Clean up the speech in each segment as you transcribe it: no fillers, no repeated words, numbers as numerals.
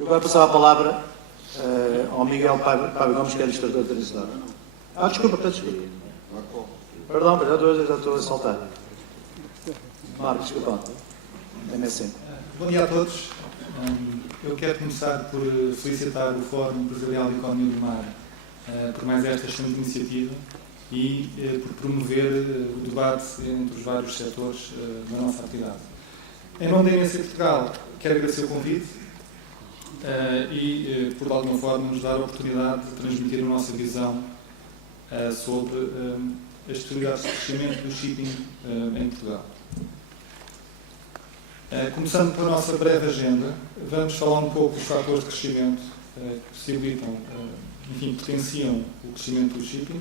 Eu agora passava a palavra ao Miguel Paiva Gomes, que é administrador da cidade. Desculpa, peço desculpa. Perdão, já estou a saltar. Marcos, desculpa. MSN. Bom dia a todos. Eu quero começar por felicitar o Fórum Empresarial de Economia do Mar por mais esta excelente iniciativa e por promover o debate entre os vários setores da nossa atividade. Em nome da MSC Portugal, quero agradecer o convite e, por alguma forma, nos dar a oportunidade de transmitir a nossa visão sobre as possibilidades de crescimento do shipping em Portugal. Começando pela nossa breve agenda, vamos falar um pouco dos fatores de crescimento que possibilitam, potenciam o crescimento do shipping,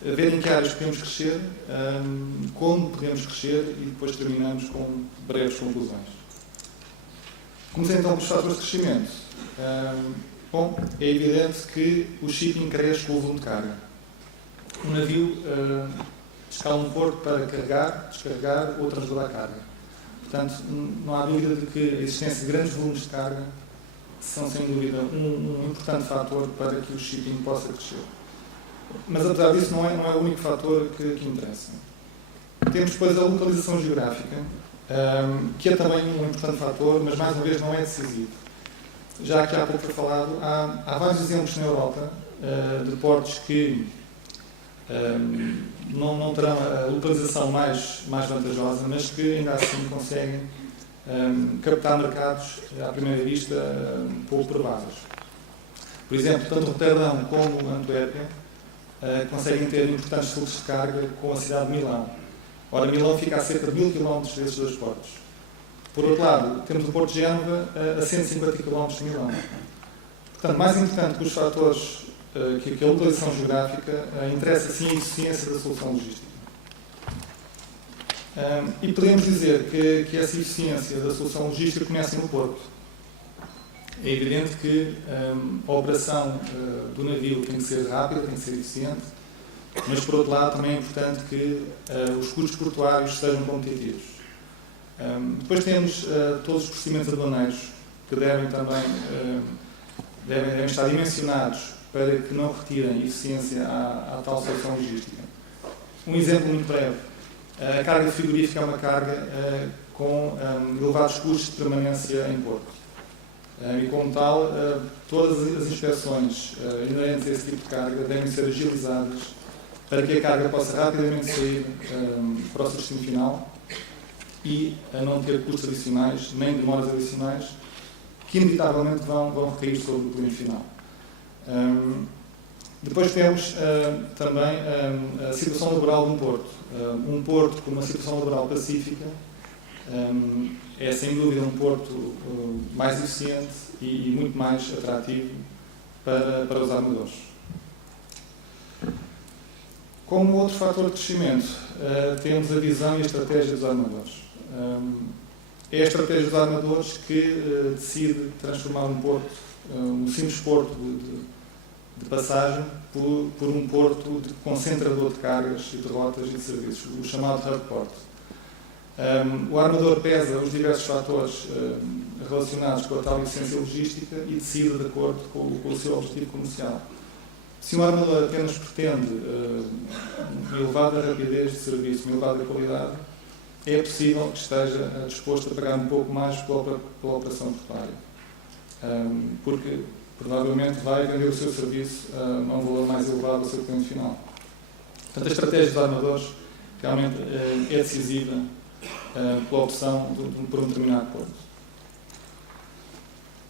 ver em que áreas podemos crescer, como podemos crescer e depois terminamos com breves conclusões. Comecei então pelos fatores de crescimento. É evidente que o shipping cresce com o volume de carga. Um navio escala um porto para carregar, descarregar ou transbordar carga. Portanto, não há dúvida de que a existência de grandes volumes de carga são, sem dúvida, um importante fator para que o shipping possa crescer. Mas, apesar disso, não é o único fator que interessa. Temos depois a localização geográfica, que é também um importante fator, mas, mais uma vez, não é decisivo. Já que há pouco foi falado, há vários exemplos na Europa de portos que não terão a localização mais vantajosa, mas que ainda assim conseguem captar mercados, à primeira vista, pouco prováveis. Por exemplo, tanto Roterdão como Antuérpia conseguem ter importantes fluxos de carga com a cidade de Milão. Ora, Milão fica a cerca de 1000 km desses dois portos. Por outro lado, temos o Porto de Génova a 150 km de Milão. Portanto, mais importante que os fatores que a localização geográfica interessa sim a eficiência da solução logística. E podemos dizer que essa eficiência da solução logística começa no porto. É evidente que a operação do navio tem que ser rápida, tem que ser eficiente, mas por outro lado também é importante que os custos portuários sejam competitivos. Depois temos todos os procedimentos aduaneiros que devem estar dimensionados para que não retirem eficiência à tal solução logística. Um exemplo muito breve. A carga frigorífica é uma carga com elevados custos de permanência em porto. E, como tal, todas as inspeções inerentes a esse tipo de carga devem ser agilizadas para que a carga possa rapidamente sair para o seu destino final e a não ter custos adicionais, nem demoras adicionais, que inevitavelmente vão recair sobre o cliente final. Depois temos também a situação laboral de um porto. Um porto com uma situação laboral pacífica é sem dúvida um porto mais eficiente e muito mais atrativo para os armadores. Como outro fator de crescimento, temos a visão e a estratégia dos armadores. É a estratégia dos armadores que decide transformar um porto, um simples porto de passagem, por um porto concentrador de cargas e de rotas e de serviços, o chamado hub port. O armador pesa os diversos fatores relacionados com a tal eficiência logística e decide de acordo com o seu objetivo comercial. Se um armador apenas pretende uma elevada rapidez de serviço, uma elevada qualidade, é possível que esteja disposto a pagar um pouco mais pela operação portuária. Porque provavelmente vai vender o seu serviço a um valor mais elevado ao seu cliente final. Portanto, a estratégia dos armadores realmente é decisiva pela opção por um determinado porto.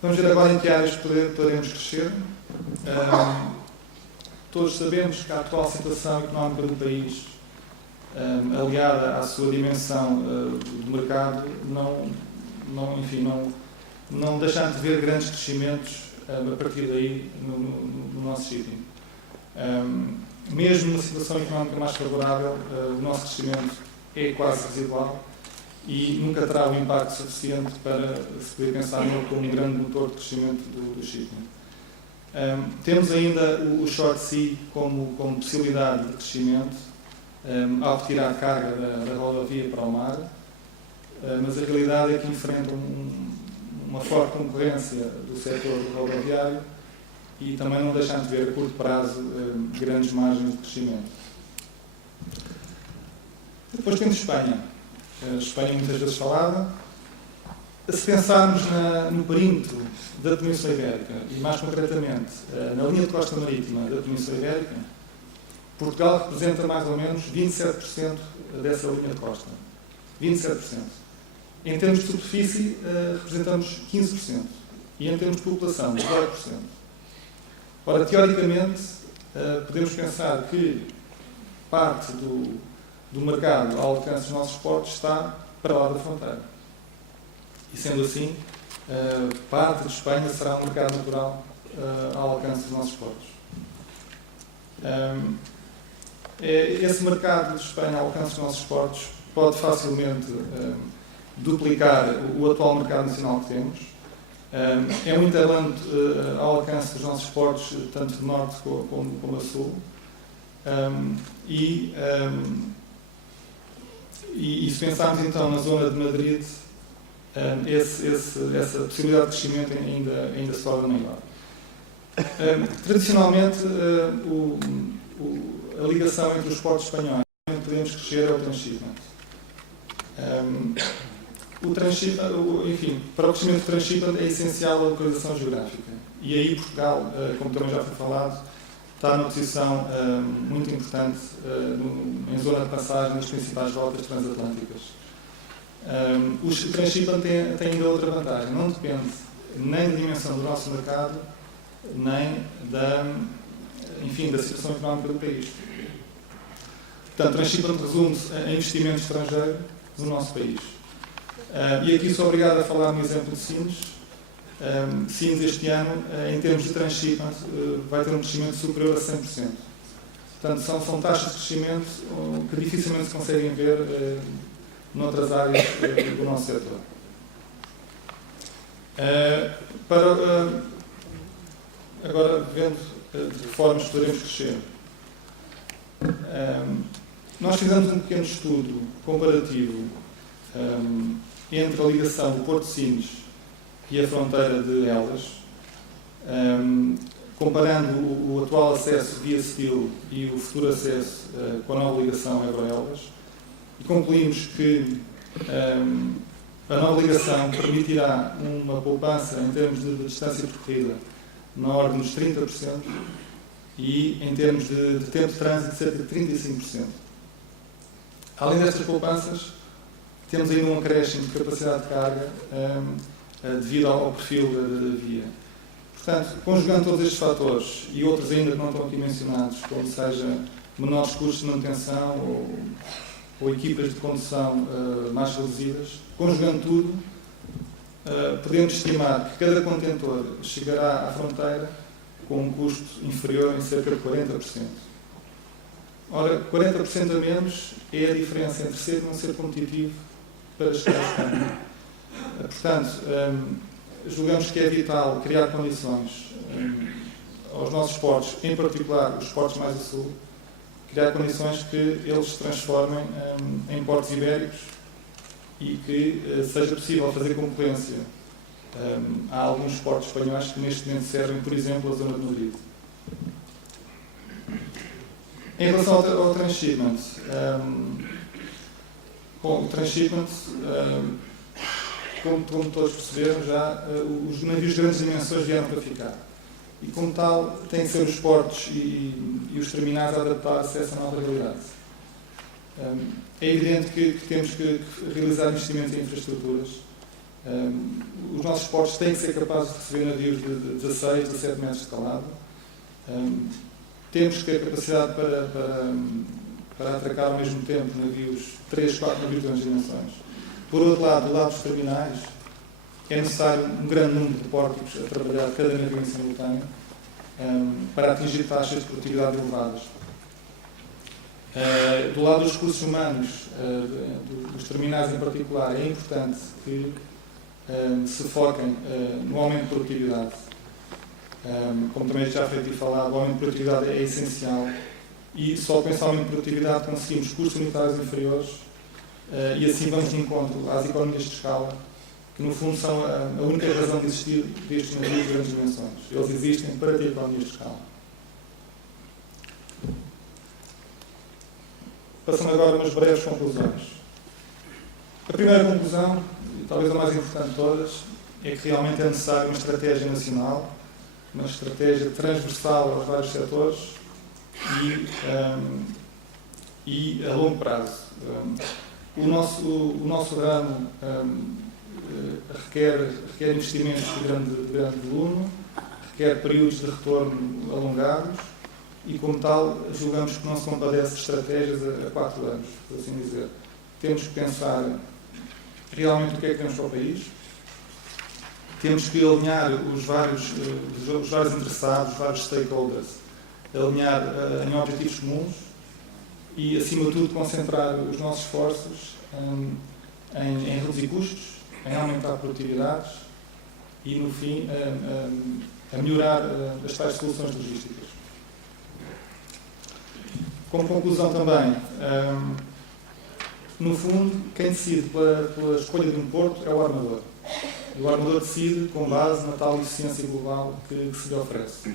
Vamos ver agora em que áreas podemos crescer. Todos sabemos que a atual situação económica do país, aliada à sua dimensão do mercado, não deixando de ver grandes crescimentos a partir daí no nosso shipping. Mesmo numa situação económica mais favorável, o nosso crescimento é quase residual e nunca terá um impacto suficiente para se poder pensar nele como um grande motor de crescimento do shipping. Temos ainda o short sea como possibilidade de crescimento ao retirar a carga da rodovia para o mar, mas a realidade é que enfrenta um uma forte concorrência do setor rodoviário e também não deixando de ver a curto prazo grandes margens de crescimento. Depois temos Espanha. Espanha muitas vezes falada. Se pensarmos no perímetro da Península Ibérica e mais concretamente na linha de costa marítima da Península Ibérica, Portugal representa mais ou menos 27% dessa linha de costa. 27%. Em termos de superfície, representamos 15%. E em termos de população, 18%. Ora, teoricamente, podemos pensar que parte do mercado ao alcance dos nossos portos está para lá da fronteira. E sendo assim, parte de Espanha será um mercado natural ao alcance dos nossos portos. Esse mercado de Espanha ao alcance dos nossos portos pode facilmente duplicar o atual mercado nacional que temos. É um interlante ao alcance dos nossos portos, tanto de norte como a sul. E se pensarmos então na zona de Madrid, essa possibilidade de crescimento ainda se torna maior. Tradicionalmente, a ligação entre os portos espanhóis que podemos crescer é o transshipment. Enfim, para o crescimento do transshipment é essencial a localização geográfica. E aí Portugal, como também já foi falado, está numa posição muito importante em zona de passagem das principais rotas transatlânticas. O transshipment tem ainda outra vantagem. Não depende nem da dimensão do nosso mercado, nem da situação económica do país. Portanto, o transshipment resume-se a investimento estrangeiro no nosso país. E aqui sou obrigado a falar no exemplo de Sines. Sines este ano, em termos de transshipment, vai ter um crescimento superior a 100%. Portanto, são taxas de crescimento que dificilmente se conseguem ver noutras áreas do nosso setor. Agora, vendo de que formas poderemos crescer. Nós fizemos um pequeno estudo comparativo entre a ligação do Porto de Sines e a fronteira de Elvas, comparando o atual acesso via Setúbal e o futuro acesso com a nova ligação Évora-Elvas, e concluímos que a nova ligação permitirá uma poupança em termos de distância percorrida na ordem dos 30% e em termos de tempo de trânsito de cerca de 35%. Além destas poupanças, temos ainda um acréscimo de capacidade de carga devido ao perfil da via. Portanto, conjugando todos estes fatores e outros ainda que não estão aqui mencionados, como seja menores custos de manutenção ou equipas de condução mais reduzidas, conjugando tudo, podemos estimar que cada contentor chegará à fronteira com um custo inferior em cerca de 40%. Ora, 40% a menos é a diferença entre ser e não ser competitivo para chegar à Espanha. Portanto, julgamos que é vital criar condições aos nossos portos, em particular os portos mais a sul, criar condições que eles se transformem em portos ibéricos e que seja possível fazer concorrência a alguns portos espanhóis que neste momento servem, por exemplo, a zona de Madrid. Em relação ao transshipment, o transshipment, como todos perceberam já, os navios de grandes dimensões vieram para ficar. E como tal, têm que ser os portos e os terminais a adaptar-se a essa nova realidade. É evidente que temos que realizar investimentos em infraestruturas. Os nossos portos têm que ser capazes de receber navios de 16, 17 metros de calado. Temos que ter capacidade para atracar ao mesmo tempo navios, 3, 4 navios de grandes dimensões. Por outro lado, do lado dos terminais, é necessário um grande número de pórticos a trabalhar cada navio em simultâneo para atingir taxas de produtividade elevadas. Do lado dos recursos humanos, dos terminais em particular, é importante que se foquem no aumento de produtividade. Como também já foi aqui falado, o aumento de produtividade é essencial e só com esse aumento de produtividade conseguimos custos unitários inferiores e assim vamos de encontro às economias de escala que que no fundo são a única razão de existir destes navios de grandes dimensões. Eles existem para ter economias de escala. Passando agora umas breves conclusões. A primeira conclusão, e talvez a mais importante de todas, é que realmente é necessária uma estratégia nacional, uma estratégia transversal aos vários setores e a longo prazo. O nosso ramo requer investimentos de grande volume, requer períodos de retorno alongados e, como tal, julgamos que não se compadece de estratégias a 4 anos, por assim dizer. Temos que pensar realmente o que é que temos para o país, temos que alinhar os vários interessados, os vários stakeholders, alinhar em objetivos comuns e, acima de tudo, concentrar os nossos esforços em reduzir custos, em aumentar produtividades e, no fim, a melhorar as tais soluções logísticas. Como conclusão também, no fundo, quem decide pela escolha de um porto é o armador. E o armador decide com base na tal eficiência global que se lhe oferece.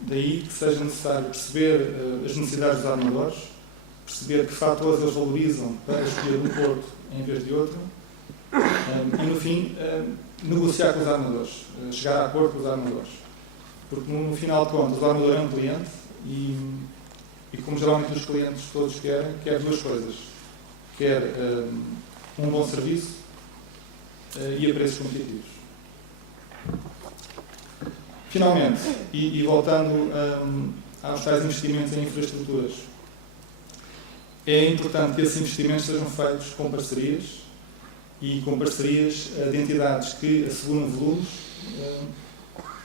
Daí que seja necessário perceber as necessidades dos armadores, perceber que fatores eles valorizam para escolher um porto em vez de outro e, no fim, negociar com os armadores, chegar a acordo com os armadores. Porque, no final de contas, o armador é um cliente e como geralmente os clientes todos quer 2 coisas. Quer um bom serviço e a preços competitivos. Finalmente, e voltando aos tais investimentos em infraestruturas, é importante que esses investimentos sejam feitos com parcerias e com parcerias de entidades que asseguram volumes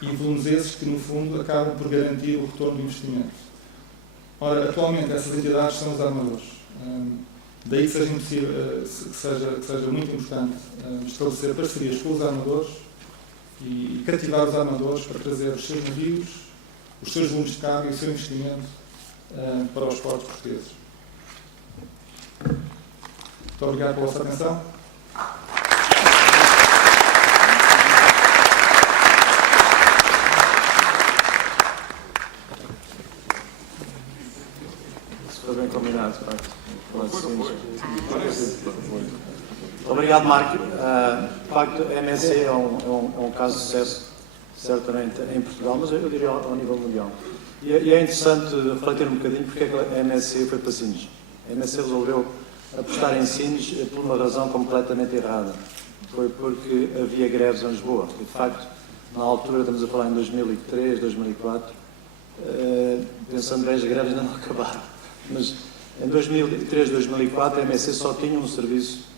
e volumes esses que, no fundo, acabam por garantir o retorno do investimento. Ora, atualmente, essas entidades são os armadores. Daí que seja muito importante estabelecer parcerias com os armadores e cativar os armadores para trazer os seus navios, os seus volumes de carga e o seu investimento para os portos portugueses. Muito obrigado pela vossa atenção. Isso foi bem combinado, Obrigado, Marco. De facto, a MSC é um caso de sucesso, certamente em Portugal, mas eu diria ao nível mundial. E é interessante refletir um bocadinho porque é que a MSC foi para Sines. A MSC resolveu apostar em Sines por uma razão completamente errada. Foi porque havia greves em Lisboa. E, de facto, na altura, estamos a falar em 2003, 2004, pensando bem, as greves ainda não acabaram. Mas em 2003, 2004, a MSC só tinha um serviço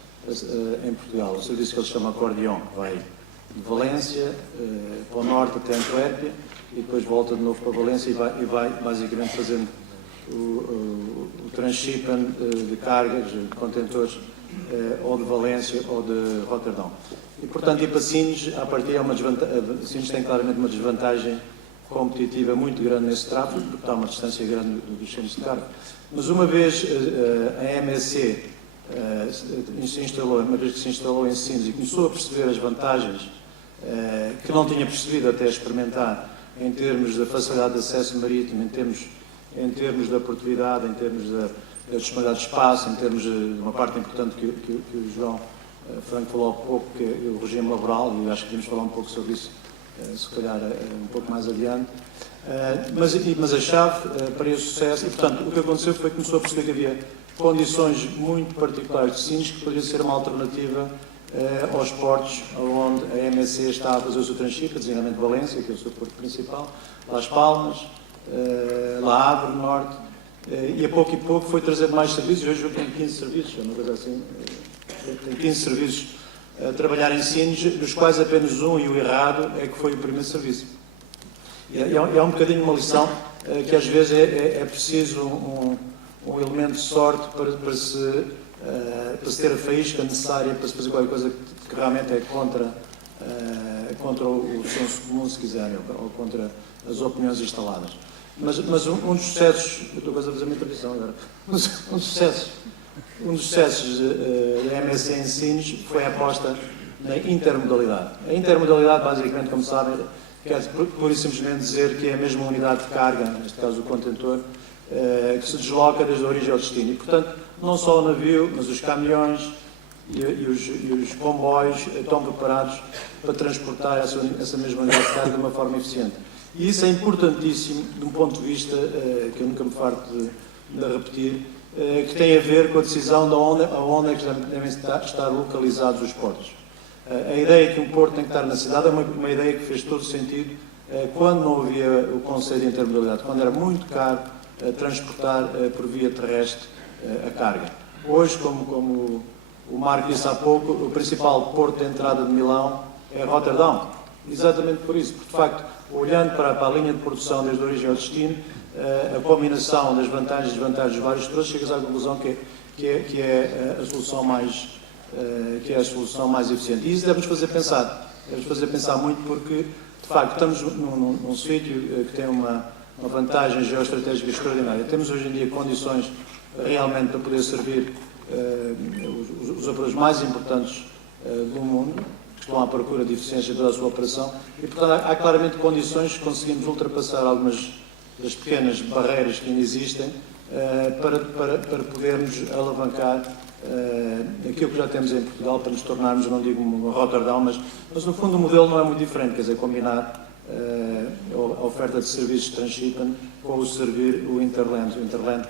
em Portugal, um serviço que eles chamam Acordeon, que vai de Valência para o norte até Antuérpia e depois volta de novo para Valência e vai basicamente fazendo o transshipment de cargas, de contentores, ou de Valência ou de Roterdão. E, portanto, ir para Sines, a partir é uma desvantagem. Sines tem claramente uma desvantagem competitiva muito grande nesse tráfego, porque está a uma distância grande dos centros de carga. Mas uma vez a MSC uma vez que se instalou em Sines e começou a perceber as vantagens que não tinha percebido até experimentar em termos da facilidade de acesso marítimo, em termos da portualidade, em termos da disponibilidade de espaço, em termos de uma parte importante que o João Franco falou há pouco, que é o regime laboral, e acho que devíamos falar um pouco sobre isso, se calhar um pouco mais adiante. Mas a chave para esse sucesso, e portanto o que aconteceu foi que começou a perceber que havia condições muito particulares de Sines que poderia ser uma alternativa aos portos onde a MSC está a fazer o seu transshipment, designadamente Valência, que é o seu porto principal, Las Palmas, La Havre, Norte, e a pouco foi trazer mais serviços. Hoje tem 15 serviços, é uma coisa assim, tem 15 serviços a trabalhar em Sines, dos quais apenas um, e o errado, é que foi o primeiro serviço. E é um bocadinho uma lição que às vezes é preciso um elemento de sorte para se ter a faísca necessária para se fazer qualquer coisa que realmente é contra o senso comum, se quiserem, ou contra as opiniões instaladas. Mas um dos sucessos, eu estou quase a fazer uma introdução agora, um dos sucessos Um dos sucessos da MSC em Sines foi a aposta na intermodalidade. A intermodalidade, basicamente, como sabem, quer pura e simplesmente dizer que é a mesma unidade de carga, neste caso o contentor, que se desloca desde a origem ao destino. E, portanto, não só o navio, mas os caminhões e os comboios estão preparados para transportar essa mesma unidade de carga de uma forma eficiente. E isso é importantíssimo, de um ponto de vista que eu nunca me farto de repetir, que tem a ver com a decisão de onde é que devem estar localizados os portos. A ideia que um porto tem que estar na cidade é uma ideia que fez todo sentido quando não havia o conceito de intermodalidade, quando era muito caro transportar por via terrestre a carga. Hoje, como o Marco disse há pouco, o principal porto de entrada de Milão é Roterdão. Exatamente por isso, porque de facto, olhando para a linha de produção desde a origem ao destino, a combinação das vantagens e desvantagens dos vários trouxas, chegas à conclusão que é a solução mais eficiente. E isso deve-nos fazer pensar muito, porque de facto estamos num sítio que tem uma vantagem geoestratégica extraordinária. Temos hoje em dia condições realmente para poder servir os operadores mais importantes do mundo, que estão à procura de eficiência toda a sua operação, e portanto há claramente condições que conseguimos ultrapassar algumas das pequenas barreiras que ainda existem para podermos alavancar aquilo que já temos em Portugal, para nos tornarmos, não digo um Roterdão, mas no fundo o modelo não é muito diferente, quer dizer, combinar a oferta de serviços de transshipment com o servir o Interland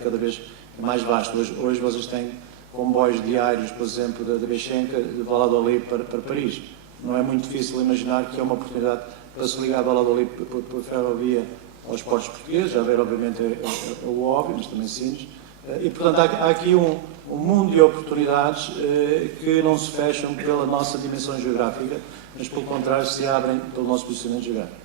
cada vez mais vasto. Hoje vocês têm comboios diários, por exemplo, da Bechenca, de Valladolid para Paris. Não é muito difícil imaginar que é uma oportunidade para se ligar a Valladolid por ferrovia aos portos portugueses, já ver obviamente o óbvio, mas também Sines. E portanto há aqui um mundo de oportunidades que não se fecham pela nossa dimensão geográfica, mas pelo contrário se abrem pelo nosso posicionamento geográfico.